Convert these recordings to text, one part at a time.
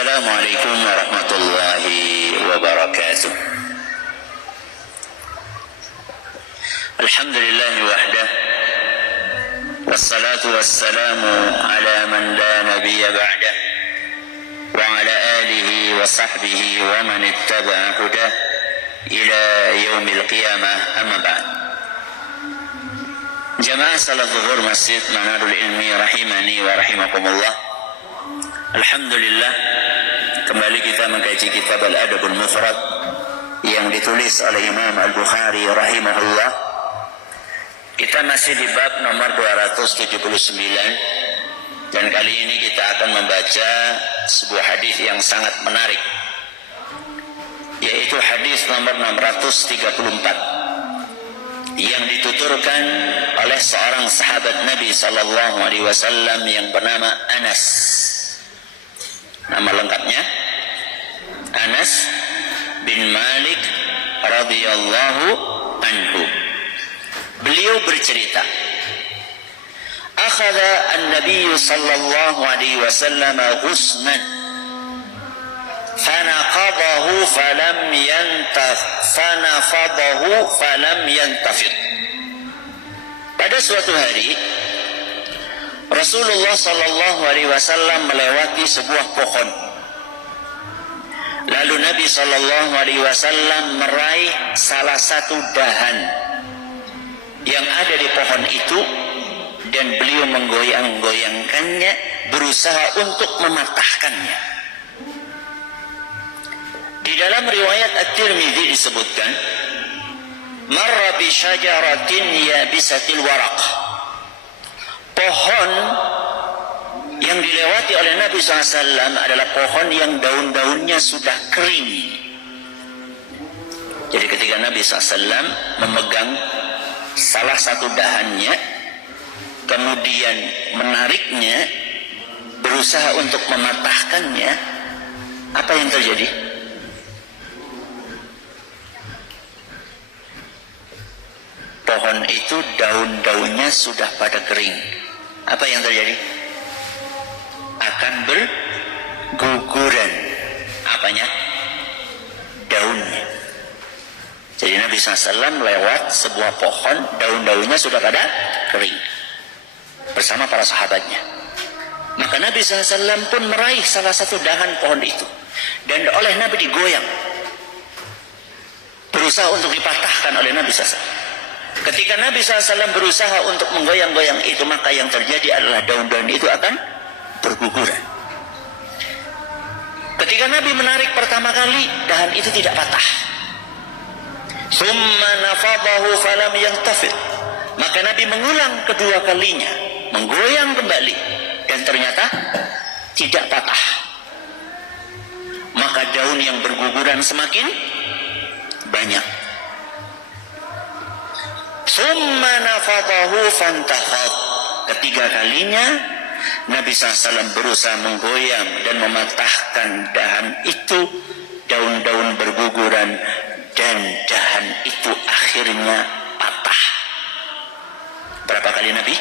Assalamualaikum warahmatullahi wabarakatuh. Alhamdulillah wahdah, wassalatu wassalamu ala man la nabiyya ba'dah, wa ala alihi wa sahbihi wa man ittaba'a hudah ila yaumil qiyamah, amma ba'd. Jamaah salat zuhur Masjid Manarul Ilmi rahimani wa rahimakumullah. Alhamdulillah, kembali kita mengkaji kitab Al-Adabul Mufrad yang ditulis oleh Imam Al-Bukhari rahimahullah. Kita masih di bab nomor 279 dan kali ini kita akan membaca sebuah hadis yang sangat menarik, yaitu hadis nomor 634 yang dituturkan oleh seorang sahabat Nabi sallallahu alaihi wasallam yang bernama Anas. Nama lengkapnya Anas bin Malik radhiyallahu anhu. Beliau bercerita, akhadha an-nabiy sallallahu alaihi wasallam ghusnan fanaqadahu falam yantafid. Pada suatu hari Rasulullah sallallahu alaihi wasallam melewati sebuah pohon. Lalu Nabi sallallahu alaihi wasallam meraih salah satu dahan yang ada di pohon itu dan beliau menggoyang-goyangkannya, berusaha untuk mematahkannya. Di dalam riwayat At-Tirmidzi disebutkan, marra bi syajaratin yabisatil waraq. Pohon yang dilewati oleh Nabi SAW adalah pohon yang daun-daunnya sudah kering. Jadi ketika Nabi SAW memegang salah satu dahannya, kemudian menariknya, berusaha untuk mematahkannya, apa yang terjadi? Pohon itu daun-daunnya sudah pada kering. Apa yang terjadi? Akan berguguran. Apanya? Daunnya. Jadi Nabi SAW lewat sebuah pohon, daun-daunnya sudah pada kering bersama para sahabatnya. Maka Nabi SAW pun meraih salah satu dahan pohon itu, dan oleh Nabi digoyang, berusaha untuk dipatahkan oleh Nabi SAW. Ketika Nabi SAW berusaha untuk menggoyang-goyang itu, maka yang terjadi adalah daun-daun itu akan berguguran. Ketika Nabi menarik pertama kali, dahan itu tidak patah. Summa nafadahu falam yantafid. Maka Nabi mengulang kedua kalinya, menggoyang kembali, dan ternyata tidak patah. Maka daun yang berguguran semakin banyak. Summa nafadahu fantafad. Ketiga kalinya Nabi SAW berusaha menggoyang dan mematahkan dahan itu, daun-daun berguguran, dan dahan itu akhirnya patah. Berapa kali Nabi?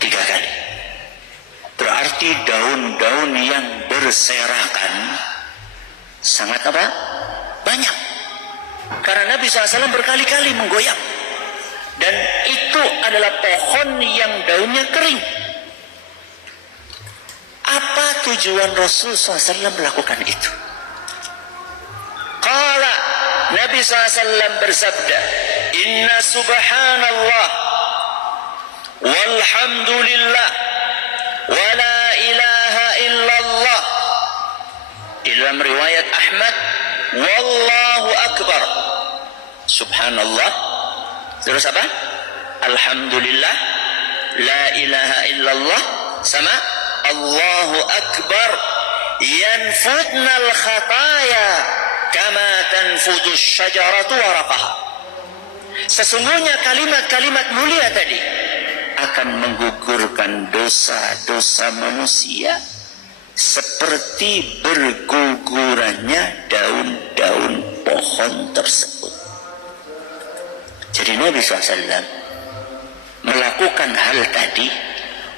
3 kali. Berarti daun-daun yang berserakan sangat apa? Banyak. Karena Nabi SAW berkali-kali menggoyang. Dan itu adalah pohon yang daunnya kering. Apa tujuan Rasul SAW melakukan itu? Qala, Nabi SAW bersabda, inna subhanallah walhamdulillah wa la ilaha illallah. Di dalam riwayat Ahmad, wallahu akbar. Subhanallah, terus apa? Alhamdulillah, la ilaha illallah, sama Allahu akbar. Yanfudnal khataya kama tanfudus syajaratu waraqaha. Sesungguhnya kalimat-kalimat mulia tadi akan menggugurkan dosa-dosa manusia seperti bergugurannya daun-daun pohon tersebut. Jadi Nabi SAW melakukan hal tadi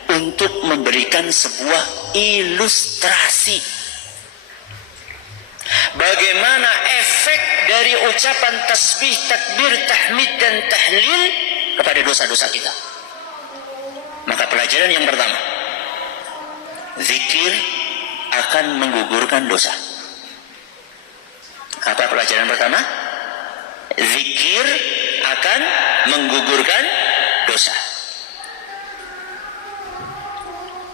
untuk memberikan sebuah ilustrasi Bagaimana efek dari ucapan tasbih, takbir, tahmid dan tahlil kepada dosa-dosa kita. Maka pelajaran yang pertama, zikir akan menggugurkan dosa. Apa pelajaran pertama? Zikir akan menggugurkan dosa.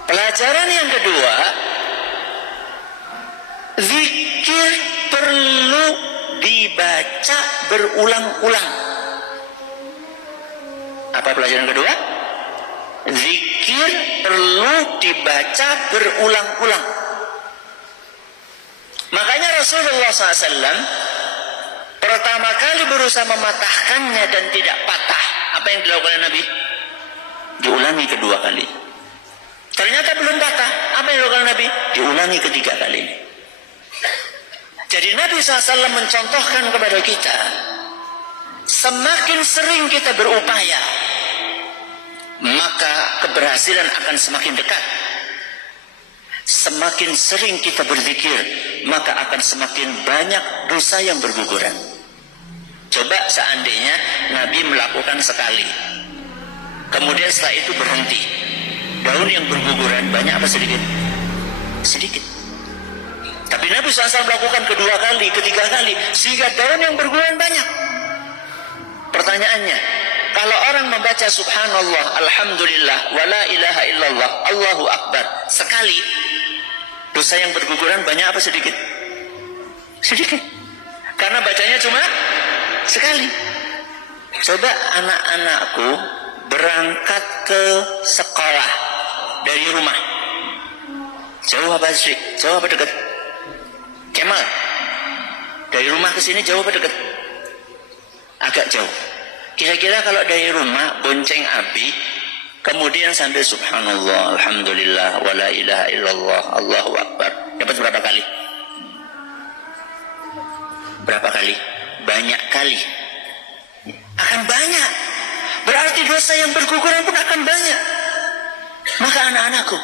Pelajaran yang kedua, zikir perlu dibaca berulang-ulang. Apa pelajaran kedua? Zikir perlu dibaca berulang-ulang. Makanya Rasulullah SAW pertama kali berusaha mematahkannya dan tidak patah. Apa yang dilakukan Nabi? Diulangi kedua kali. Ternyata belum patah. Apa yang dilakukan Nabi? Diulangi ketiga kali. Jadi Nabi SAW mencontohkan kepada kita, semakin sering kita berupaya, maka keberhasilan akan semakin dekat. Semakin sering kita berzikir, maka akan semakin banyak dosa yang berguguran. Coba seandainya Nabi melakukan sekali, kemudian setelah itu berhenti, daun yang berguguran banyak apa sedikit? Sedikit. Tapi Nabi SAW melakukan kedua kali, ketiga kali, sehingga daun yang berguguran banyak. Pertanyaannya, kalau orang membaca subhanallah, alhamdulillah, wa la ilaha illallah, Allahu akbar sekali, dosa yang berguguran banyak apa sedikit? Sedikit. Karena bacanya cuma sekali. Coba anak-anakku berangkat ke sekolah dari rumah. Jauh apa sih? Jauh apa dekat? Kemal. Dari rumah ke sini jauh apa dekat? Agak jauh. Kira-kira kalau dari rumah bonceng Abi, kemudian sambil subhanallah, alhamdulillah, wa la ilaha illallah, Allahu akbar, dapat berapa kali? Berapa kali? Banyak kali. Akan banyak. Berarti dosa yang berguguran pun akan banyak. Maka anak-anakku,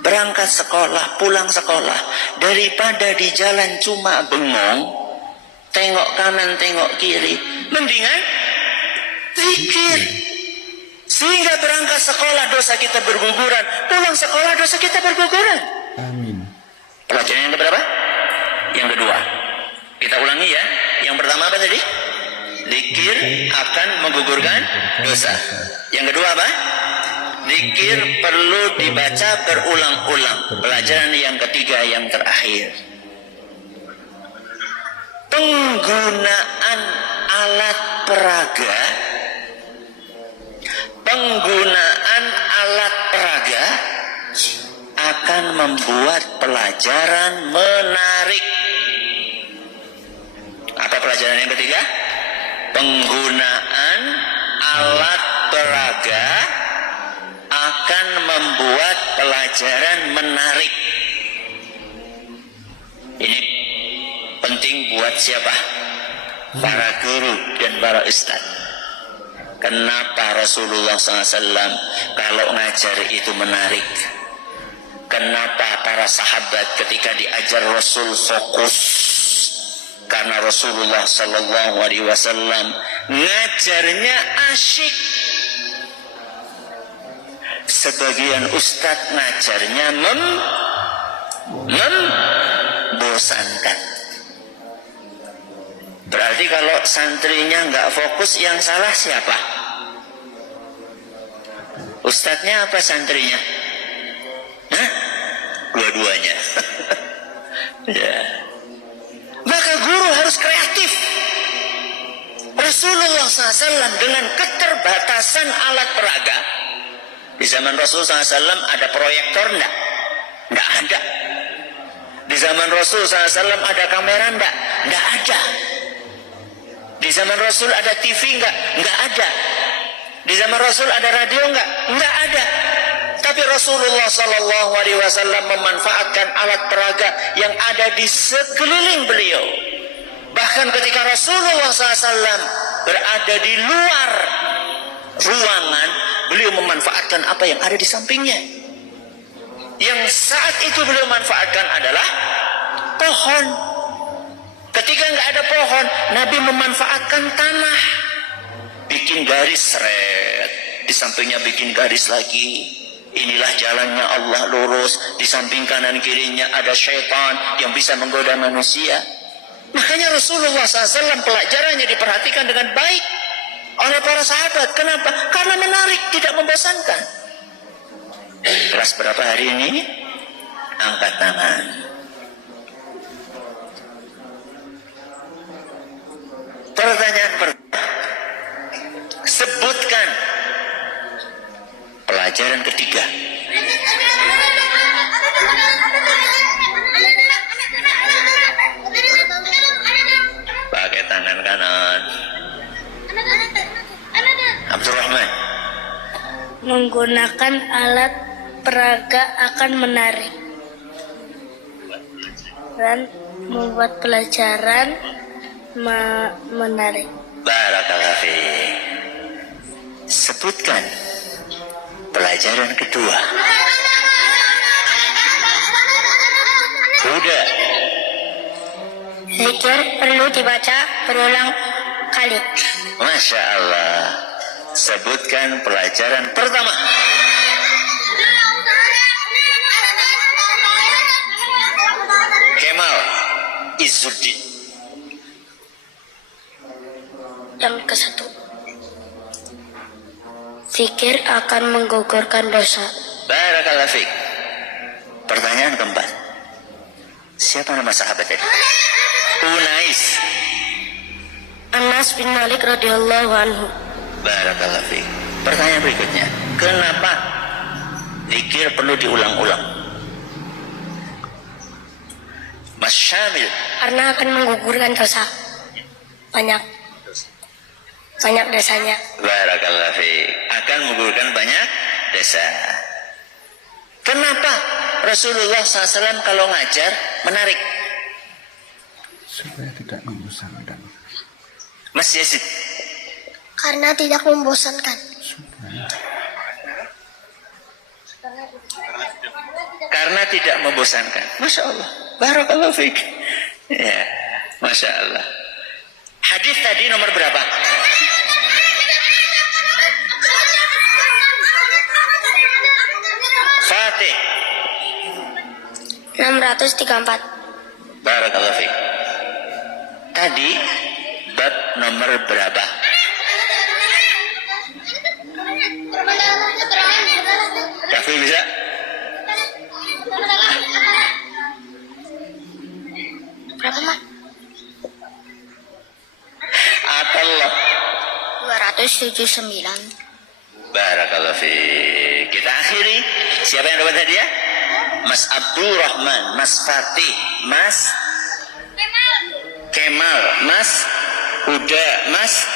berangkat sekolah, pulang sekolah, daripada di jalan cuma bengong, tengok kanan, tengok kiri, mendingan zikir. Sehingga berangkat sekolah dosa kita berguguran, pulang sekolah dosa kita berguguran. Amin. Pelajaran yang keberapa? Yang kedua. Kita ulangi ya. Yang pertama apa tadi? Zikir akan menggugurkan dosa. Yang kedua apa? Zikir perlu dibaca berulang-ulang. Pelajaran yang ketiga, yang terakhir, penggunaan alat peraga. Penggunaan alat peraga akan membuat pelajaran menarik. Apa pelajaran yang ketiga? Penggunaan alat peraga akan membuat pelajaran menarik. Ini penting buat siapa? Para guru dan para ustadz. Kenapa Rasulullah SAW kalau ngajar itu menarik? Kenapa para sahabat ketika diajar Rasul fokus? Karena Rasulullah SAW ngajarnya asyik. Sebagian ustadz ngajarnya membosankan. Berarti kalau santrinya nggak fokus, yang salah siapa? Ustadznya apa santrinya? Hah? Dua-duanya. Ya. Maka guru harus kreatif. Rasulullah SAW dengan keterbatasan alat peraga, di zaman Rasulullah SAW ada proyektor enggak? Enggak ada. Di zaman Rasulullah SAW ada kamera enggak? Enggak ada. Di zaman Rasul ada TV enggak? Enggak ada. Di zaman Rasul ada radio enggak? Enggak ada. Tapi Rasulullah SAW memanfaatkan alat peraga yang ada di sekeliling beliau. Bahkan ketika Rasulullah SAW berada di luar ruangan, beliau memanfaatkan apa yang ada di sampingnya. Yang saat itu beliau manfaatkan adalah pohon. Ketika nggak ada pohon, Nabi memanfaatkan tanah, bikin garis seret, di sampingnya bikin garis lagi. Inilah jalannya Allah lurus, di samping kanan kirinya ada syaitan yang bisa menggoda manusia. Makanya Rasulullah SAW pelajarannya diperhatikan dengan baik oleh para sahabat. Kenapa? Karena menarik, tidak membosankan. Kelas berapa hari ini? Angkat tangan. Pertanyaan pertama, sebutkan pelajaran ketiga. Pakai tangan kanan. Abdurrahman. Menggunakan alat peraga akan menarik dan membuat pelajaran menarik. Barakallahu fiik. Sebutkan pelajaran kedua. Udah. Zikir perlu dibaca berulang kali. Masya Allah. Sebutkan pelajaran pertama. Kemal Izzuddin. Yang ke-1, zikir akan menggugurkan dosa. Barakallahu fiik. Pertanyaan keempat. Siapa nama sahabat tadi? Unais. Anas bin Malik radhiyallahu anhu. Barakallahu fiik. Pertanyaan berikutnya. Kenapa zikir perlu diulang-ulang? Mas Syamil. Karena akan menggugurkan dosa. Banyak dosanya. Barakallahu fiik. Akan menggugurkan banyak dosa. Kenapa Rasulullah SAW kalau ngajar menarik? Supaya tidak membosankan. Mas Yazid. Karena tidak membosankan. Karena tidak membosankan. Masya Allah. Barakallahu fiik. Ya, Masya Allah. Hadis tadi nomor berapa? Fatih. 634. Barakallahu fiik. Tadi bab nomor berapa? Kafir bisa? Berapa, Mak? Atallah. 279. Barakallahu fiik. Kita akhiri. Siapa yang dapat hadiah? Mas Abdurrahman, Mas Fatih, Mas Kemal, Mas Huda, Mas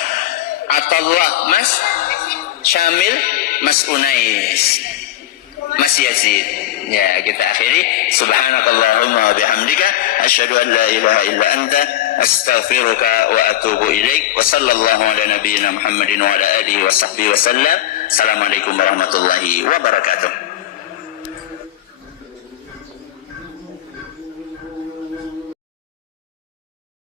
Atallah, Mas Syamil, Mas Unais, Mas Yazid. Ya, kita akhiri. Subhanakallahumma wa bihamdika asyhadu an la ilaha illa anta astaghfiruka wa atubu ilaik. Wa sallallahu ala nabiyyina Muhammadin wa ala alihi wa sahbihi wa sallam. Assalamualaikum warahmatullahi wabarakatuh.